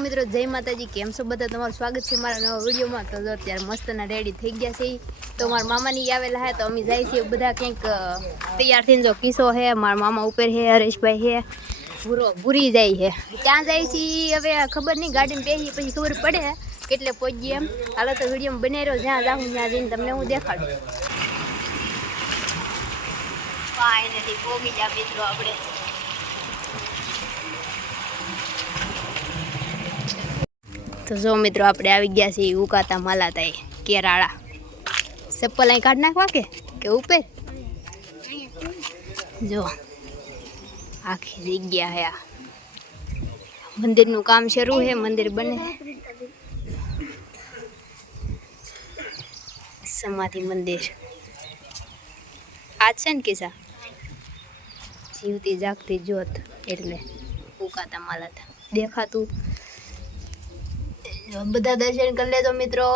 મિત્રો જય માતાજી, કેમ છો બધા? તમારું સ્વાગત છે મારા નવા વિડીયોમાં। તો જો અત્યારે મસ્તના રેડી થઈ ગયા છે। તો મારા મામાની આવેલા હે, તો અમે જાય છીએ બધા કંઈક તૈયાર થઈને। જો કિસ્સો હે, મારા મામા ઉપર હે, હરેશભાઈ હે, ભૂરી જાય છે। ક્યાં જાય છે હવે ખબર નહીં, ગાડીમાં બેસી પછી ખબર પડે કેટલે પહોંચીએ એમ। હાલો તો વિડીયોમાં બનાવી રહ્યો, જ્યાં જાઉં ત્યાં જઈને તમને હું દેખાડું। ફાઇનલી પહોંચી ગયા મિત્રો આપણે। તો જો મિત્રો આપણે આવી ગયા છીએ ઉકાતા માલાતાએ કેરાળા। ચપ્પલ અહીં કાઢ નાખવા કે ઉપર જો આખી જગ્યા હે। આ મંદિરનું કામ શરૂ હે, મંદિર બને સમાધિ મંદિર આ છે ને કિસ્સા જીવતી જાગતી જ્યોત એટલે ઉકાતા માલાતા દેખાતું। બધા દર્શન કરી લેજો મિત્રો।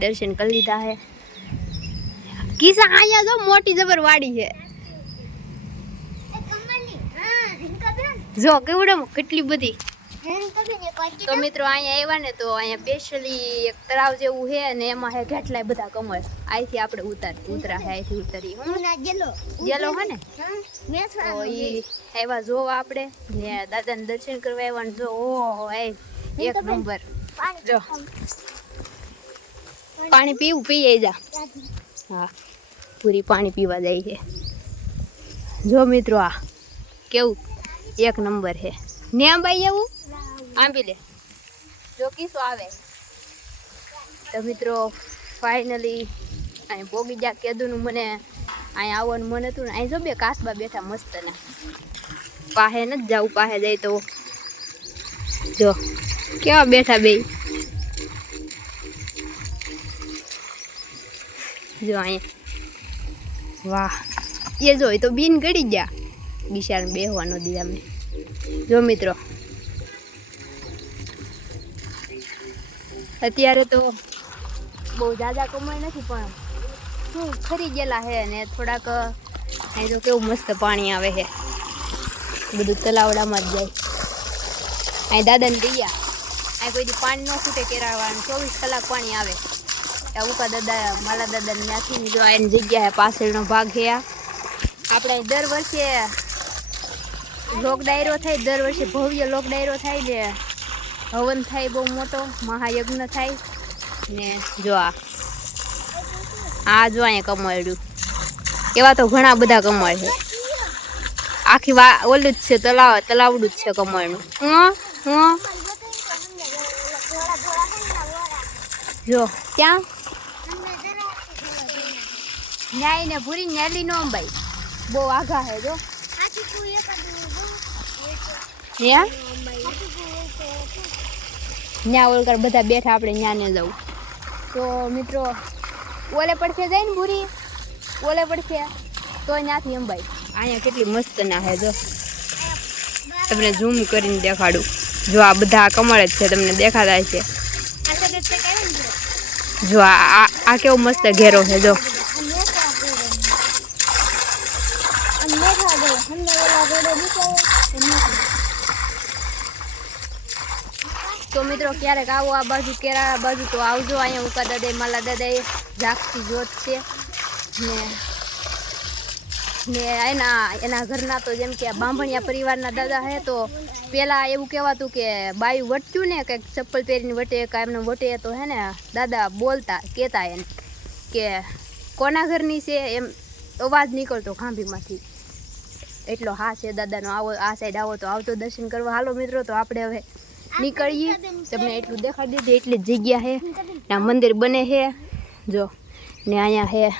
દર્શન કરી લીધા હે। કિસ્સા અહીંયા જો મોટી જબર વાડી છે, જો કેવડે કેટલી બધી। તો મિત્રો અહીંયા આવ્યા ને, તો અહીંયા સ્પેશિયલી એક તળાવ જેવું છે ને એમાં હે કેટલાય બધા કમળ। અહીંથી આપણે ઉતરા હે, અહીંથી ઉતરી ગેલો હે ને, તો ઈ આવ્યા જોવા આપણે ને દાદાને દર્શન કરવા આવ્યા ને। જો ઓહો એક નંબર, જો પાણી પીવું પીએ જા। હા પૂરી પાણી પીવા જાય છે। જો મિત્રો આ કેવું એક નંબર છે ને ભાઈ, એવું આંબી લે જો કિસ્સો આવે। તો મિત્રો ફાઇનલી અહીં પોગી જા કીધું મને અહીં આવવાનું મન હતું ને। અહીં જો બે કાસબા બેઠા મસ્ત ને, પાસે નથી જવું, પાસે જાય તો જો કેવા બેઠા બે। જો અહીંયા વાહ, એ જો તો બીન ગળી ગયા, બિચારાને બેહવાનો દીધા મેં। જો મિત્રો અત્યારે તો બહુ જાજા કમાઈ નથી, પણ શું ખરી ગયેલા હે ને થોડાક અહીં તો કેવું મસ્ત પાણી આવે છે, બધું તલાવડામાં જ જાય। અહીં દાદાને ગયા, અહીં કોઈ દી પાણી ન ખૂટે કેરાવાનું, 24 કલાક પાણી આવે। ઉકા દાદા માલા દાદાને ત્યાંથી જો એની જગ્યા હે, પાછળનો ભાગ છે આ। આપણે દર વર્ષે લોક ડાયરો થાય, દર વર્ષે ભવ્ય લોક ડાયરો થાય ને, હવન થાય બહુ મોટો, મહાયજ્ઞ થાય ને। જો આ જો અહીંયા કમળ્યું, એવા તો ઘણા બધા કમળ છે। આખી ઓલું જ છે, તલાવડું જ છે કમળનું। જો ક્યાં ન્યાય ને ભૂરી ન્યાલી નો ભાઈ બહુ આઘા હે। જો ન્યા ઓલકર બધા બેઠા, આપણે ન્યા ને જવું। તો મિત્રો ઓલે પડખે જાય ને ભૂરી, ઓલે પડખે તો ત્યાંથી અંબાઈ। અહીંયા કેટલી મસ્ત ના હે, જો તમને ઝૂમ કરીને દેખાડું। જો આ બધા કમળ જ છે, તમને દેખાતા છે। જો આ કેવો મસ્ત ઘેરો છે। જો તો મિત્રો ક્યારેક આવો આ બાજુ કેરાળા બાજુ તો આવજો। અહીંયા ઉકા દાદા માલા દાદા જાગતી જોત છે ને એના ઘરના તો જેમ કે બાંભણિયા પરિવારના દાદા હે, તો પેલા એવું કહેવાતું કે બાયું વટતું ને કંઈક ચપ્પલ પહેરીને વટે કાં એમને વટે, તો હે ને દાદા બોલતા કહેતા એને કે કોના ઘરની છે એમ અવાજ નીકળતો ખાંભીમાંથી। એટલો હા છે દાદાનો। આવો આ સાઈડ આવો તો આવતો દર્શન કરવા। હાલો મિત્રો તો આપણે હવે નીકળીએ, તમને એટલું દેખાડી દીધું, એટલી જ જગ્યા છે ને મંદિર બને છે। જો ને અહીંયા છે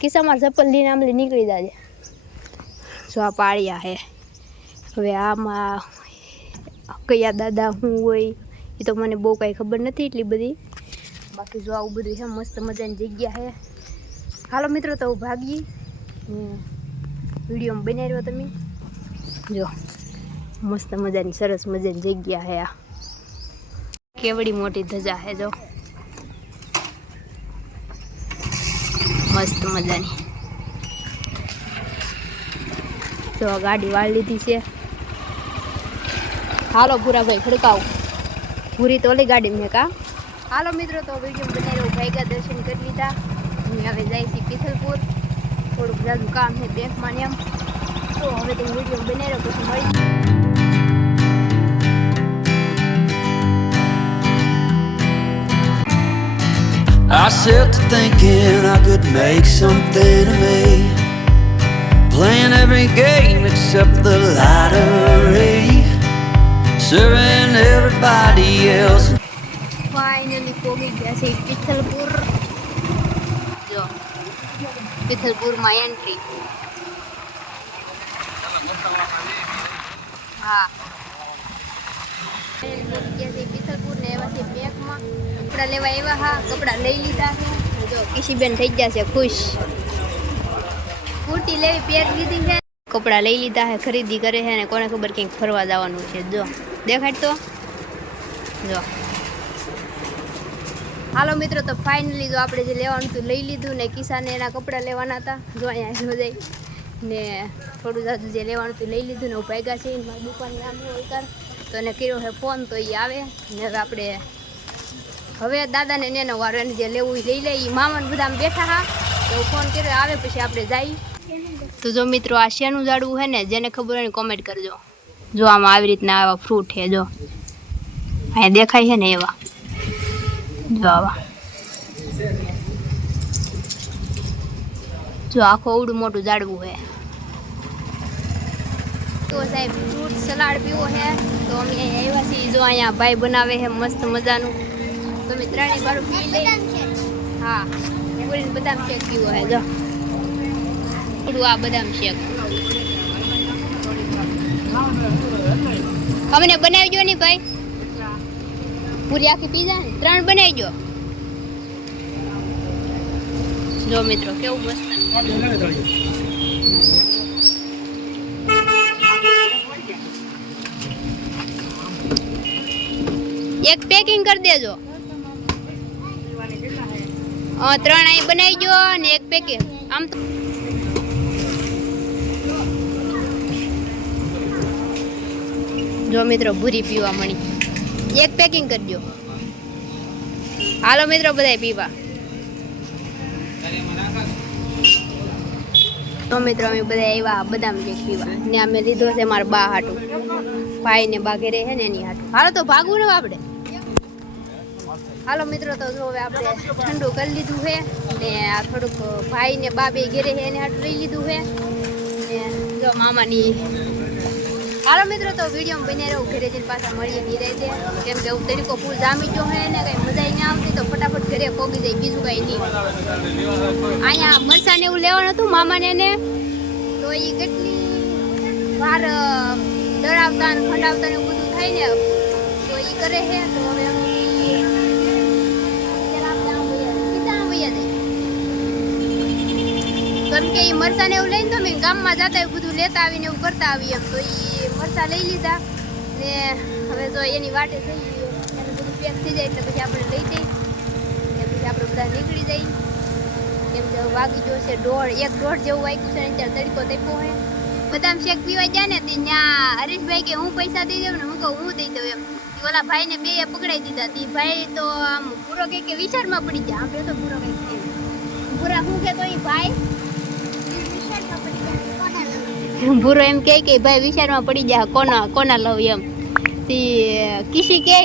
કિસ્સામાં ચપ્પલ લઈને આમલી નીકળી જાજે। જો આ પાળિયા છે, હવે આમાં કયા દાદા શું હોય એ તો મને બહુ કાંઈ ખબર નથી એટલી બધી, બાકી જો આવું બધું છે, મસ્ત મજાની જગ્યા છે। હાલો મિત્રો તો ભાગીએ, વિડીયોમાં બનાવી રહ્યો તમે। જો મસ્ત મજાની સરસ મજાની જગ્યા હે આ કેવડી મોટી ધજા હે જો મસ્ત મજાની તો ગાડી વાળી લીધી છે હાલો ભૂરાભાઈ ખડકાવ પૂરી તો ઓલી ગાડી મેં કા હાલો મિત્રો તો વિડીયો બનાવ્યો ભાઈગા દર્શન કરી લીધા હવે જાય છે પિથલપુર થોડુંક જાજુ કામ છે બેંકમાં ને એમ તો હવે તો વિડીયો બનાવ્યો પછી મળી I sit to thinking I could make something of me, playing every game except the lottery, serving everybody else. Finally પહોંચી ગયા છે પિથલપુર જો પિથલપુરમાં એન્ટ્રી હા પિથલપુર ને એવા છે બેગમાં કપડાં લેવા આવ્યા હા કપડાં લઈ લીધા છે જો કિશીબેન થઈ ગયા છે ખુશ કુર્તી લેવી પહેરી લીધી છે કપડાં લઈ લીધા છે ખરીદી કરે છે ને કોને ખબર ક્યાંક ફરવા જવાનું છે જો દેખાડ તો જો હાલો મિત્રો તો ફાઇનલી જો આપણે જે લેવાનું હતું લઈ લીધું ને કિસાને એના કપડાં લેવાના હતા જો અહીંયા આવ્યો જાય ને થોડું જાજુ જે લેવાનું હતું લઈ લીધું ને હું ભાગ્યા છે મારી દુકાનની આમ હોય કર તો એને કર્યો છે ફોન તો એ આવે ને હવે દાદાને એનો વારો એને જે લેવું એ લઈ લે એ મામાને બધા બેઠા હા તો ફોન કર્યો આવે પછી આપણે જઈએ તો જો મિત્રો આ શેનું ઝાડવું છે ને જેને ખબર હોય ને કોમેન્ટ કરજો જો આમાં આવી રીતના આવા ફ્રૂટ છે જો અહીંયા દેખાય છે ને એવા જો આવા જો આખો ઉડું મોટું ઝાડવું છે તો સાહેબ ફ્રૂટ સલાડ પીવો છે તો અમે અહીંયા આવ્યા છીએ જો અહીંયા ભાઈ બનાવે છે મસ્ત મજાનું તો અમે ત્રણેય બારું પી લઈએ હા પૂરીને બદામ શેક પીવો છે જો થોડું આ બદામ શેક અમને બનાવજો ને ભાઈ પૂરી આખી પી જાય ને 3 બનાવજો જો મિત્રો કેવું મસ્ત એક પેકિંગ કરી દેજો 3 અહીં બનાવીજો અને એક પેકિંગ આમ તો જો મિત્રો ભૂરી પીવા મળી એક પેકિંગ કરજો હાલો મિત્રો બધાય પીવા તો મિત્રો અમે બધા આવ્યા બદામ શેક પીવા ને અમે લીધો છે મારા બા હાટું ભાઈ ને બા ઘરે છે ને એની હાટું હાલો તો ભાગવું ને આપણે હાલો મિત્રો તો જો હવે આપણે ઠંડુ કરી લીધું છે ને આ થોડુંક ભાઈ ને બા બે ઘરે છે એને હાટું લઈ લીધું છે ને જો મામાની હાલો મિત્રો તો વિડીયો બને રહ્યો ઘરે જઈને પાછા મળીએ નિરાતે કેમ કે હું તરીકો ફૂલ જામી ગયો હે ને કઈ મજા નહીં આવતી તો ફટાફટ ઘરે પોગી જાય બીજું કઈ નહીં અહીંયા મરસાને એવું લેવાનું હતું મામાને ને તો એ કેટલી વાર દળાવતા ને ખંડાવતા ને એવું બધું થાય ને તો એ કરે છે તો હવે કેમ કે એ મરસાને એવું લઈને તો અમે ગામમાં જતા એવું બધું લેતા આવીને એવું કરતા આવીએ એમ તો એ મરસા લઈ લીધા ને હવે તો એની વાટે થઈ એને બધું પેક થઈ જાય એટલે પછી આપણે લઈ જઈએ ને પછી આપણે બધા નીકળી જઈએ કેમ કે વાગી ગયો છે 1:30 જેવું વાગ્યું છે ને ત્યારે તડકો તપ્યો હોય બદામ શેક પીવા જાય ને ત્યાં હરીશભાઈ કે હું પૈસા દઈ દઉં ને હું કહું હું દઈ દઉં એમ ઓલા ભાઈને બે પકડાઈ દીધા તે ભાઈ તો આમ પૂરો કે વિચારમાં પડી જાય આપણે તો પૂરો કઈ પૂરા શું કે તો એ ભાઈ ભૂરો એમ કે ભાઈ વિચારમાં પડી જાય કોના લવ એમ તી કિસી કે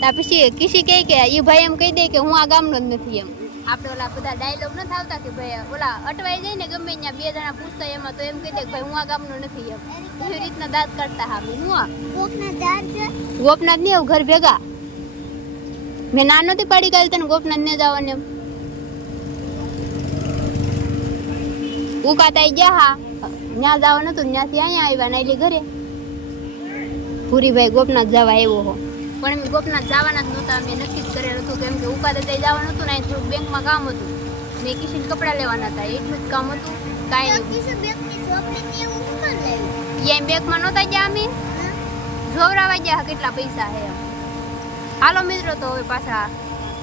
તા પછી કિસી કે એ ભાઈ એમ કહી દે કે હું આ ગામનો જ નથી એમ આપણે ઓલા બધા ડાયલોગ ન થાવતા કે ભાઈ ઓલા અટવાઈ જાય ને ગમે ત્યાં બે જણા પૂછતા એમાં તો એમ કહી દે કે ભાઈ હું આ ગામનો નથી એમ એવી રીતના દાંત કાઢતા હા હું આ ગોપનાથ ને ઘર ભેગા મેં ના નથી પાડી ગયેલ તને ગોપનાથ ને જવાનું એમ ઉકાતા ગયા હા ત્યાં જવાનું હતું ત્યાંથી અહીંયા આવ્યા ને એટલે ઘરે ભૂરીભાઈ ગોપનાથ જવા આવ્યો હો પણ અમે ગોપનાથ જવાના જ નહોતા અમે નક્કી જ કરેલું હતું કેમ કે ઉકાતે ત્યાં જવાનું હતું ને થોડુંક બેંકમાં કામ હતું ને કિશન કપડાં લેવાના હતા એટલું જ કામ હતું કાંઈ નહીં એમ બેગમાં નહોતા ગયા અમે જોવરાવા ગયા કેટલા પૈસા હે એમ. હાલો મિત્રો તો હવે પાછા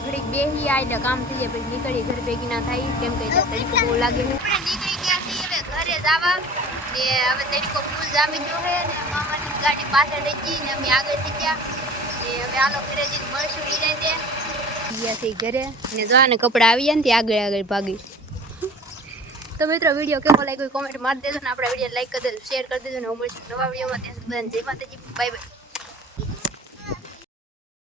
ઘડીક બેહી આઈને કામ થઈ જાય પછી નીકળી ઘર ભેગી ના થાય કેમ કે તરીકો બહુ લાગે છે. આપણે નીકળી ગયા છીએ હવે ઘરે જવા ને હવે તરીકો ફૂલ જામી ગયો છે ને મામાની ગાડી પાછળ રહી ગઈ ને અમે આગળ થઈ ગયા ને હવે હાલો ઘરે જઈને મળશું નિરાંતે. ગયા થઈ ઘરે ને જોવા ને કપડાં આવી જાય ને ત્યાં આગળ ભાગી. તો મિત્રો વિડીયો કેવો લાગ્યો કોમેન્ટ મારી દેજો ને આપણા વિડીયો લાઈક કરી દેજો શેર કરી દેજો ને હું મળીશું નવા વિડીયોમાં. ત્યાં સુધી બધાને જય માતાજી બાય બાય.